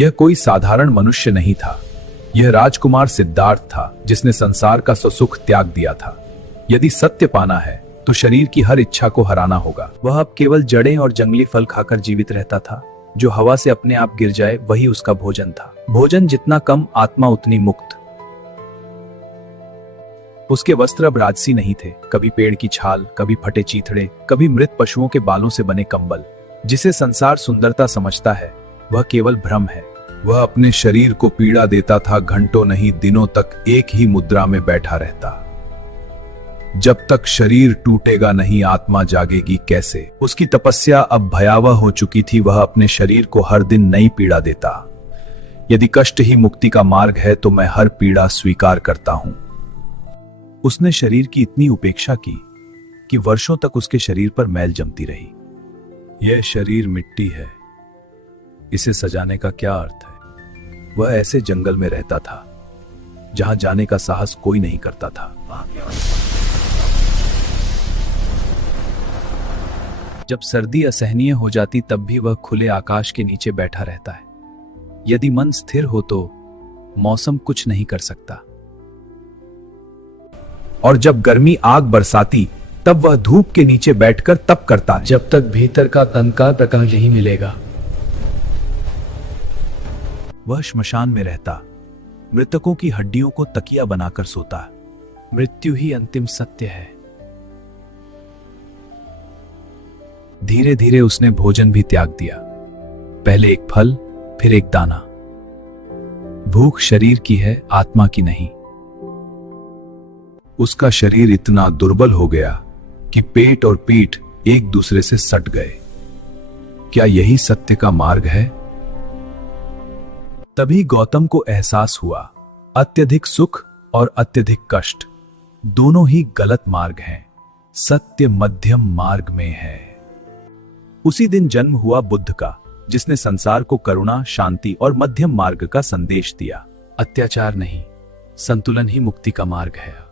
यह कोई साधारण मनुष्य नहीं था। यह राजकुमार सिद्धार्थ था, जिसने संसार का सुख त्याग दिया था। यदि सत्य पाना है तो शरीर की हर इच्छा को हराना होगा। वह अब केवल जड़ें और जंगली फल खाकर जीवित रहता था। जो हवा से अपने आप गिर जाए वही उसका भोजन था। भोजन जितना कम, आत्मा उतनी मुक्त। उसके वस्त्र अब राजसी नहीं थे। कभी पेड़ की छाल, कभी फटे चीथड़े, कभी मृत पशुओं के बालों से बने कंबल। जिसे संसार सुंदरता समझता है वह केवल भ्रम है। वह अपने शरीर को पीड़ा देता था, घंटों नहीं दिनों तक एक ही मुद्रा में बैठा रहता। जब तक शरीर टूटेगा नहीं, आत्मा जागेगी कैसे? उसकी तपस्या अब भयावह हो चुकी थी। वह अपने शरीर को हर दिन नई पीड़ा देता। यदि कष्ट ही मुक्ति का मार्ग है तो मैं हर पीड़ा स्वीकार करता हूं। उसने शरीर की इतनी उपेक्षा की कि वर्षों तक उसके शरीर पर मैल जमती रही। यह शरीर मिट्टी है, इसे सजाने का क्या अर्थ है? वह ऐसे जंगल में रहता था जहां जाने का साहस कोई नहीं करता था। जब सर्दी असहनीय हो जाती तब भी वह खुले आकाश के नीचे बैठा रहता है। यदि मन स्थिर हो तो मौसम कुछ नहीं कर सकता। और जब गर्मी आग बरसाती तब वह धूप के नीचे बैठकर तप करता, जब तक भीतर का कंकार प्रकाश नहीं मिलेगा। वह श्मशान में रहता, मृतकों की हड्डियों को तकिया बनाकर सोता। मृत्यु ही अंतिम सत्य है। धीरे धीरे उसने भोजन भी त्याग दिया। पहले एक फल, फिर एक दाना। भूख शरीर की है, आत्मा की नहीं। उसका शरीर इतना दुर्बल हो गया कि पेट और पीठ एक दूसरे से सट गए। क्या यही सत्य का मार्ग है? तभी गौतम को एहसास हुआ, अत्यधिक सुख और अत्यधिक कष्ट दोनों ही गलत मार्ग हैं। सत्य मध्यम मार्ग में है। उसी दिन जन्म हुआ बुद्ध का, जिसने संसार को करुणा, शांति और मध्यम मार्ग का संदेश दिया। अत्याचार नहीं, संतुलन ही मुक्ति का मार्ग है।